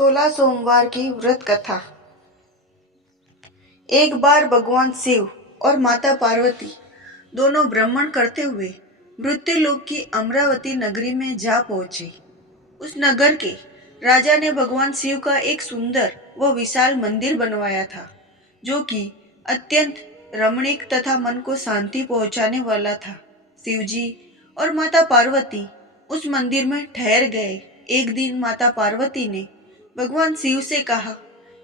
16 सोमवार की व्रत कथा। एक बार भगवान शिव और माता पार्वती दोनों भ्रमण करते हुए मृत्युलोक की अमरावती नगरी में जा पहुंचे। उस नगर के राजा ने भगवान शिव का एक सुंदर व विशाल मंदिर बनवाया था, जो कि अत्यंत रमणीक तथा मन को शांति पहुंचाने वाला था। शिव जी और माता पार्वती उस मंदिर में ठहर गए। एक दिन माता पार्वती ने भगवान शिव से कहा,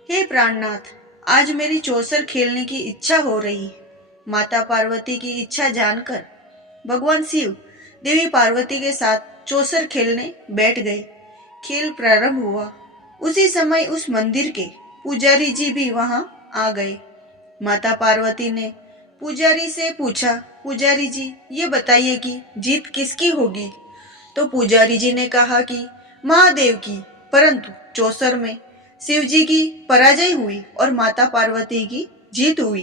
हे प्राणनाथ, आज मेरी चौसर खेलने की इच्छा हो रही है। माता पार्वती की इच्छा जानकर भगवान शिव देवी पार्वती के साथ चौसर खेलने बैठ गए। खेल प्रारंभ हुआ। उसी समय उस मंदिर के पुजारी जी भी वहां आ गए। माता पार्वती ने पुजारी से पूछा, पुजारी जी, ये बताइए कि जीत किसकी होगी? तो पुजारी जी ने कहा कि महादेव की, परंतु चौसर में शिव जी की पराजय हुई और माता पार्वती की जीत हुई।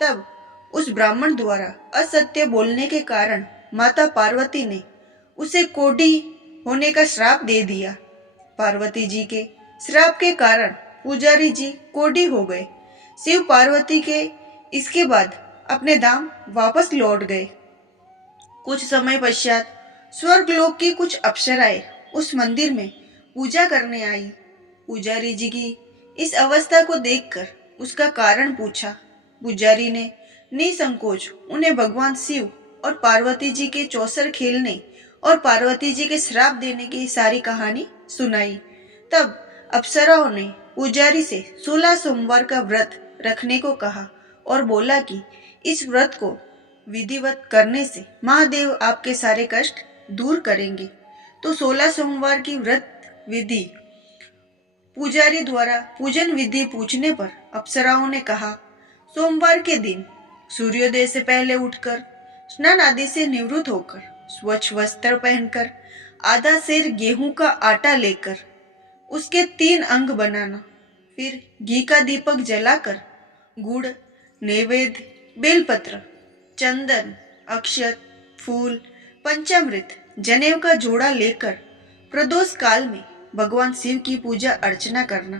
तब उस ब्राह्मण द्वारा असत्य बोलने के कारण माता पार्वती ने उसे कोढ़ी होने का श्राप दे दिया। पार्वती जी के श्राप के कारण पुजारी जी कोढ़ी हो गए। शिव पार्वती के इसके बाद अपने धाम वापस लौट गए। कुछ समय पश्चात स्वर्गलोक की कुछ अप्सराएं उस मंदिर में पूजा करने आई। पुजारी जी की इस अवस्था को देखकर उसका कारण पूछा। पुजारी ने निसंकोच उन्हें भगवान शिव और पार्वती जी के चौसर खेलने और पार्वती जी के श्राप देने की सारी कहानी सुनाई। तब अप्सराओं ने पुजारी से 16 सोमवार का व्रत रखने को कहा और बोला कि इस व्रत को विधिवत करने से महादेव आपके सारे कष्ट दूर करेंगे। तो 16 सोमवार की व्रत विधि पुजारी द्वारा पूजन विधि पूछने पर अप्सराओं ने कहा, सोमवार के दिन सूर्योदय से पहले उठकर स्नान आदि से निवृत्त होकर स्वच्छ वस्त्र पहनकर आधा सेर गेहूं का आटा लेकर उसके 3 अंग बनाना, फिर घी का दीपक जलाकर गुड़, नैवेद्य, बेलपत्र, चंदन, अक्षत, फूल, पंचामृत, जनेऊ का जोड़ा लेकर प्रदोष काल में भगवान शिव की पूजा अर्चना करना।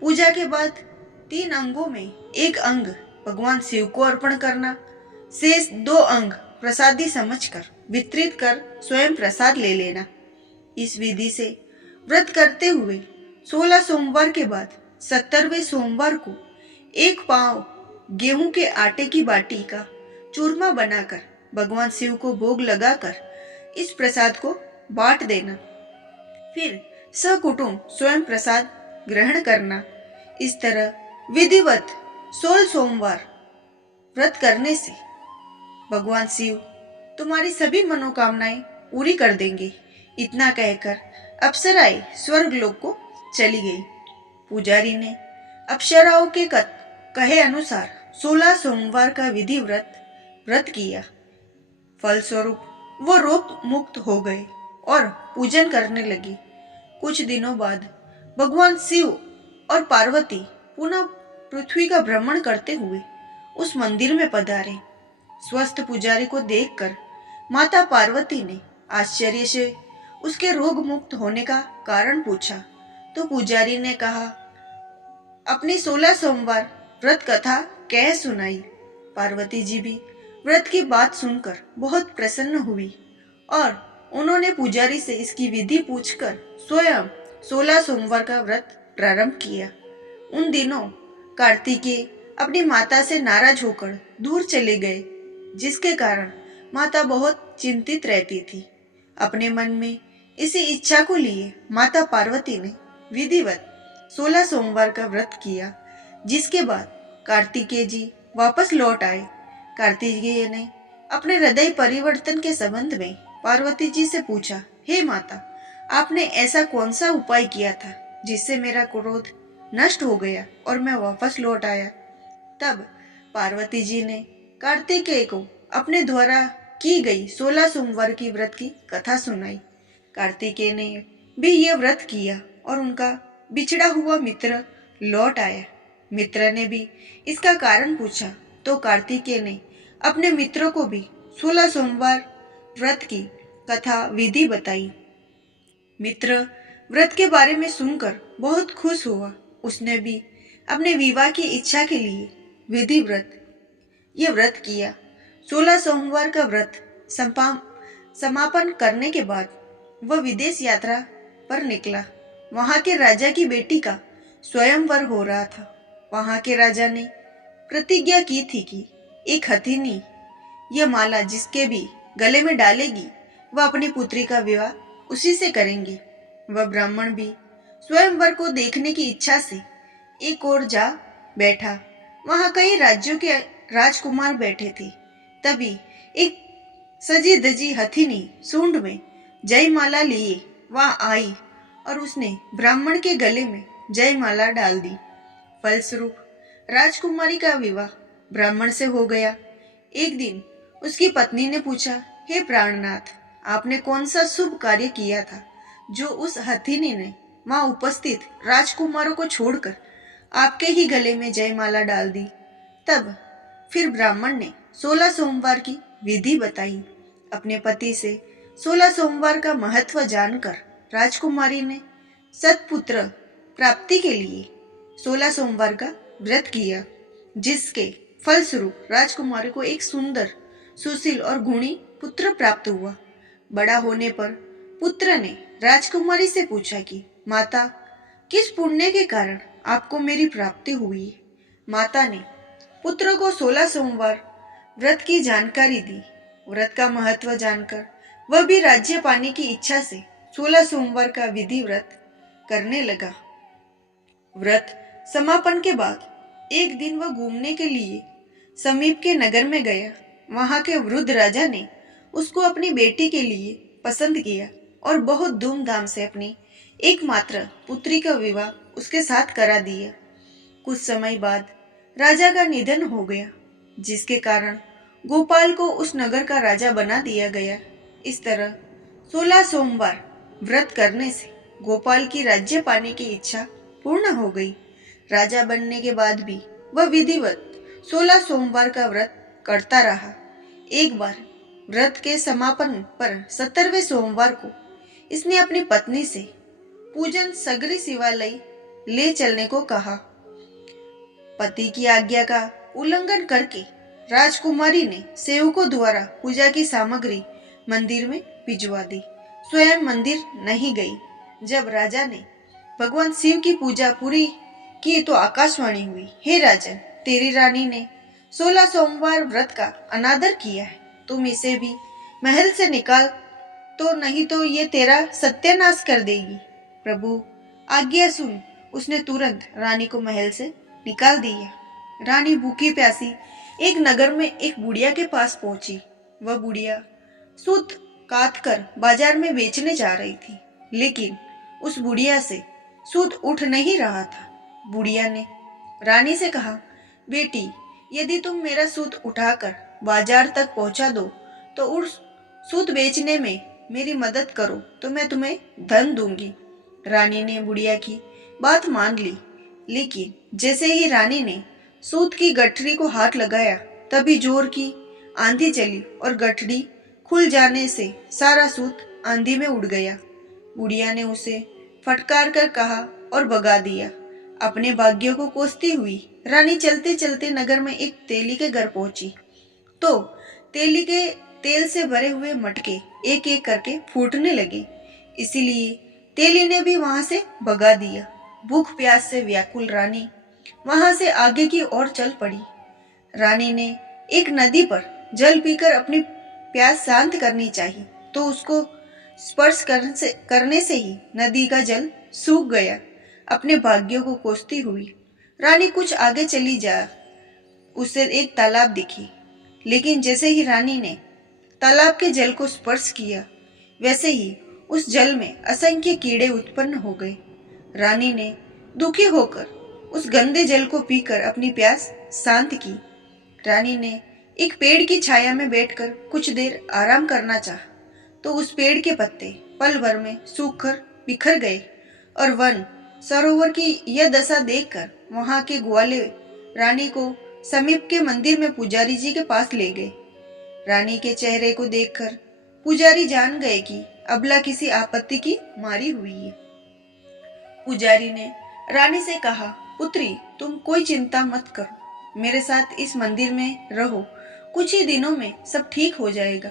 पूजा के बाद 3 अंगों में एक अंग भगवान शिव को अर्पण करना। शेष 2 अंग प्रसादी समझकर वितरित कर स्वयं प्रसाद ले लेना। इस विधि से व्रत करते हुए 16 सोमवार के बाद 17वें सोमवार को 1 पाव गेहूं के आटे की बाटी का चूरमा बनाकर भगवान शिव को भोग लगाकर इस प्रसाद को बांट देना। फिर सकुटुंब स्वयं प्रसाद ग्रहण करना। इस तरह विधिवत 16 सोमवार व्रत करने से भगवान शिव तुम्हारी सभी मनोकामनाएं पूरी कर देंगे। इतना कहकर अप्सराएं स्वर्गलोक को चली गई। पुजारी ने अप्सराओं के कहे अनुसार 16 सोमवार का विधि व्रत किया। फलस्वरूप वो रोग मुक्त हो गए और पूजन करने लगे। कुछ दिनों बाद भगवान शिव और पार्वती पुनः पृथ्वी का भ्रमण करते हुए उस मंदिर में पधारे। स्वस्थ पुजारी को देखकर माता पार्वती ने आश्चर्य से उसके रोग मुक्त होने का कारण पूछा। तो पुजारी ने कहा, अपनी 16 सोमवार व्रत कथा कह सुनाई। पार्वती जी भी व्रत की बात सुनकर बहुत प्रसन्न हुई और उन्होंने पुजारी से इसकी विधि पूछकर स्वयं 16 सोमवार का व्रत प्रारंभ किया। उन दिनों कार्तिकेय अपनी माता से नाराज होकर दूर चले गए, जिसके कारण माता बहुत चिंतित रहती थी। अपने मन में इसी इच्छा को लिए माता पार्वती ने विधिवत 16 सोमवार का व्रत किया, जिसके बाद कार्तिकेय जी वापस लौट आए। कार्तिकेय ने अपने हृदय परिवर्तन के संबंध में पार्वती जी से पूछा, हे माता, आपने ऐसा कौन सा उपाय किया था जिससे मेरा क्रोध नष्ट हो गया और मैं वापस लौट आया? तब पार्वती जी ने कार्तिकेय को अपने द्वारा की गई 16 सोमवार की व्रत की कथा सुनाई। कार्तिकेय ने भी यह व्रत किया और उनका बिछड़ा हुआ मित्र लौट आया। मित्र ने भी इसका कारण पूछा तो कार्तिकेय ने अपने मित्रों को भी 16 सोमवार व्रत की कथा विधि बताई। मित्र व्रत के बारे में सुनकर बहुत खुश हुआ। उसने भी अपने विवाह की इच्छा के लिए विधि व्रत ये व्रत किया। 16 सोमवार का व्रत समापन करने के बाद वह विदेश यात्रा पर निकला। वहां के राजा की बेटी का स्वयंवर हो रहा था। वहां के राजा ने प्रतिज्ञा की थी कि एक हथिनी यह माला जिसके भी गले में डालेगी वह अपनी पुत्री का विवाह उसी से करेंगे। वह ब्राह्मण भी स्वयंवर को देखने की इच्छा से एक ओर जा बैठा। वहां कई राज्यों के राजकुमार बैठे थे। तभी एक सजी धजी हथिनी सूंड में जयमाला लिए वहां आई और उसने ब्राह्मण के गले में जयमाला डाल दी। फलस्वरूप राजकुमारी का विवाह ब्राह्मण से हो गया। एक दिन उसकी पत्नी ने पूछा, हे प्राणनाथ, आपने कौन सा शुभ कार्य किया था जो उस हथिनी ने वहां उपस्थित राजकुमारों को छोड़कर आपके ही गले में जयमाला डाल दी। तब फिर ब्राह्मण ने 16 सोमवार की विधि बताई। अपने पति से 16 सोमवार का महत्व जानकर राजकुमारी ने सत्पुत्र प्राप्ति के लिए 16 सोमवार का व्रत किया, जिसके फलस्वरूप राजकुमारी को एक सुंदर, सुशील और गुणी पुत्र प्राप्त हुआ। बड़ा होने पर पुत्र ने राजकुमारी से पूछा कि माता, किस पुण्य के कारण आपको मेरी प्राप्ति हुई? माता ने पुत्र को 16 सोमवार व्रत की जानकारी दी। व्रत का महत्व जानकर वह भी राज्य पाने की इच्छा से 16 सोमवार का विधि व्रत करने लगा। व्रत समापन के बाद एक दिन वह घूमने के लिए समीप के नगर में गया। वहां के वृद्ध राजा ने उसको अपनी बेटी के लिए पसंद किया और बहुत धूमधाम से अपनी एकमात्र पुत्री का विवाह उसके साथ करा दिया। कुछ समय बाद राजा का निधन हो गया, जिसके कारण गोपाल को उस नगर का राजा बना दिया गया। इस तरह 16 सोमवार व्रत करने से गोपाल की राज्य पाने की इच्छा पूर्ण हो गई। राजा बनने के बाद भी वह विधिवत 16 सोमवार का व्रत करता रहा। एक बार व्रत के समापन पर 17वें सोमवार को इसने अपनी पत्नी से पूजन सगरी शिवालय ले चलने को कहा। पति की आज्ञा का उल्लंघन करके राजकुमारी ने सेवकों द्वारा पूजा की सामग्री मंदिर में भिजवा दी। स्वयं मंदिर नहीं गई। जब राजा ने भगवान शिव की पूजा पूरी की तो आकाशवाणी हुई, हे राजन, तेरी रानी ने 16 सोमवार व्रत का अनादर किया है। तुम इसे भी महल से निकाल तो, नहीं तो ये तेरा सत्यानाश कर देगी। प्रभु, आज्ञा सुन। उसने तुरंत रानी को महल से निकाल दिया। रानी भूखी प्यासी एक नगर में एक बुढ़िया के पास पहुंची। वह बुढ़िया सूत काट कर बाजार में बेचने जा रही थी, लेकिन उस बुढ़िया से सूत उठ नहीं रहा था। बुढ़िया ने रानी से कहा, बेटी, यदि तुम मेरा सूत उठाकर बाजार तक पहुंचा दो तो उस सूत बेचने में मेरी मदद करो तो मैं तुम्हें धन दूंगी। रानी ने बुढ़िया की बात मान ली, लेकिन जैसे ही रानी ने सूत की गठरी को हाथ लगाया, तभी जोर की आंधी चली और गठरी खुल जाने से सारा सूत आंधी में उड़ गया। बुढ़िया ने उसे फटकार कर कहा और भगा दिया। अपने भाग्यों को कोसती हुई रानी चलते चलते नगर में एक तेली के घर पहुंची तो तेली के तेल से भरे हुए मटके एक एक करके फूटने लगे। इसीलिए तेली ने भी वहां से भगा दिया। भूख प्यास से व्याकुल रानी वहां से आगे की ओर चल पड़ी। रानी ने एक नदी पर जल पीकर अपनी प्यास शांत करनी चाहिए, तो उसको स्पर्श करने से ही नदी का जल सूख गया। अपने भाग्यों को कोसती हुई रानी कुछ आगे चली जा उसे एक तालाब दिखी, लेकिन जैसे ही रानी ने तालाब के जल को स्पर्श किया, वैसे ही उस जल में असंख्य कीड़े उत्पन्न हो गए। रानी ने दुखी होकर उस गंदे जल को पीकर अपनी प्यास शांत की। रानी ने एक पेड़ की छाया में बैठकर कुछ देर आराम करना चाहा, तो उस पेड़ के पत्ते पल भर में सूखकर बिखर गए और वन सरोवर की यह दशा देखकर वहां के ग्वाले रानी को समीप के मंदिर में पुजारी जी के पास ले गए। रानी के चेहरे को देखकर पुजारी जान गए कि अबला किसी आपत्ति की मारी हुई है। पुजारी ने रानी से कहा, पुत्री, तुम कोई चिंता मत करो, मेरे साथ इस मंदिर में रहो, कुछ ही दिनों में सब ठीक हो जाएगा।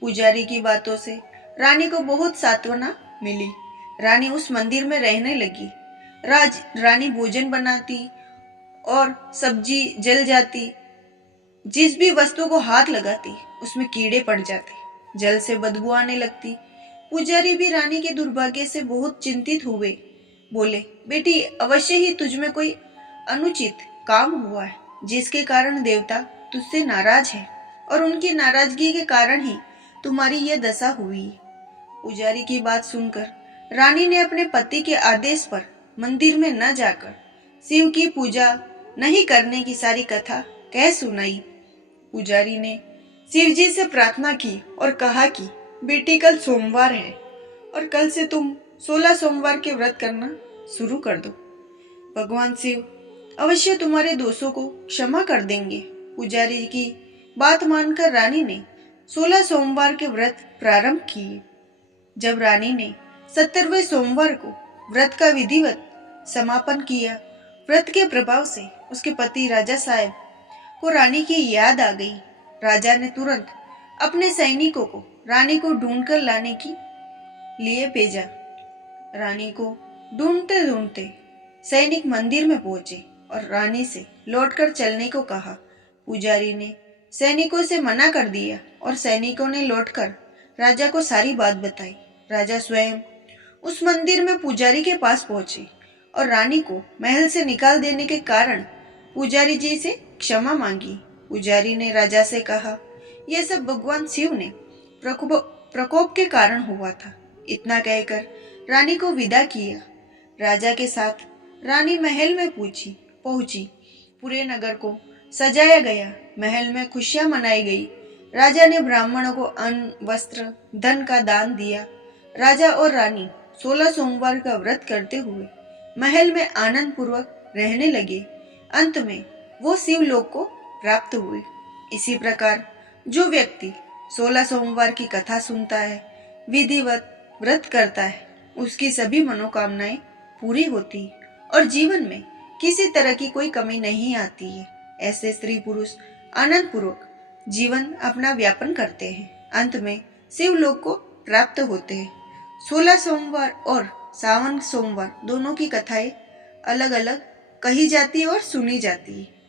पुजारी की बातों से रानी को बहुत सांत्वना मिली। रानी उस मंदिर में रहने लगी। रानी भोजन बनाती और सब्जी जल जाती। जिस भी वस्तु को हाथ लगाती उसमें कीड़े पड़ जाते, जल से बदबू आने लगती। पुजारी भी रानी के दुर्भाग्य से बहुत चिंतित हुए। बोले, बेटी, अवश्य ही तुझ में कोई अनुचित काम हुआ है, जिसके कारण देवता तुझसे नाराज है और उनकी नाराजगी के कारण ही तुम्हारी यह दशा हुई। पुजारी की बात सुनकर रानी ने अपने पति के आदेश पर मंदिर में न जाकर शिव की पूजा नहीं करने की सारी कथा कह सुनाई। पुजारी ने शिव जी से प्रार्थना की और कहा कि बेटी, कल सोमवार है और कल से तुम 16 सोमवार के व्रत करना शुरू कर दो। भगवान शिव अवश्य तुम्हारे दोषों को क्षमा कर देंगे। पुजारी की बात मानकर रानी ने 16 सोमवार के व्रत प्रारंभ किए। जब रानी ने 70वें सोमवार को व्रत का विधिवत समापन किया, व्रत के प्रभाव से उसके पति राजा साहब को रानी की याद आ गई। राजा ने तुरंत अपने सैनिकों को रानी को ढूंढकर लाने के लिए भेजा। रानी को ढूंढते ढूंढते सैनिक मंदिर में पहुंचे और रानी से लौटकर चलने को कहा। पुजारी ने सैनिकों से मना कर दिया और सैनिकों ने लौटकर राजा को सारी बात बताई। राजा स्वयं उस मंदिर में पुजारी के पास पहुंचे और रानी को महल से निकाल देने के कारण पुजारी जी से क्षमा मांगी। पुजारी ने राजा से कहा, यह सब भगवान शिव ने प्रकोप के कारण हुआ था। इतना कहकर रानी को विदा किया। राजा के साथ रानी महल में पहुंची। पूरे नगर को सजाया गया। महल में खुशियां मनाई गई। राजा ने ब्राह्मणों को अन्न, वस्त्र, धन का दान दिया। राजा और रानी 16 सोमवार का व्रत करते हुए महल में आनंद पूर्वक रहने लगे। अंत में वो शिवलोक को प्राप्त हुए। इसी प्रकार जो व्यक्ति 16 सोमवार की कथा सुनता है, विधिवत व्रत करता है, उसकी सभी मनोकामनाएं पूरी होती और जीवन में किसी तरह की कोई कमी नहीं आती है। ऐसे स्त्री पुरुष आनंद पूर्वक जीवन अपना व्यापन करते हैं, अंत में शिवलोक को प्राप्त होते हैं। 16 सोमवार और सावन सोमवार दोनों की कथाएं अलग अलग कही जाती है और सुनी जाती है।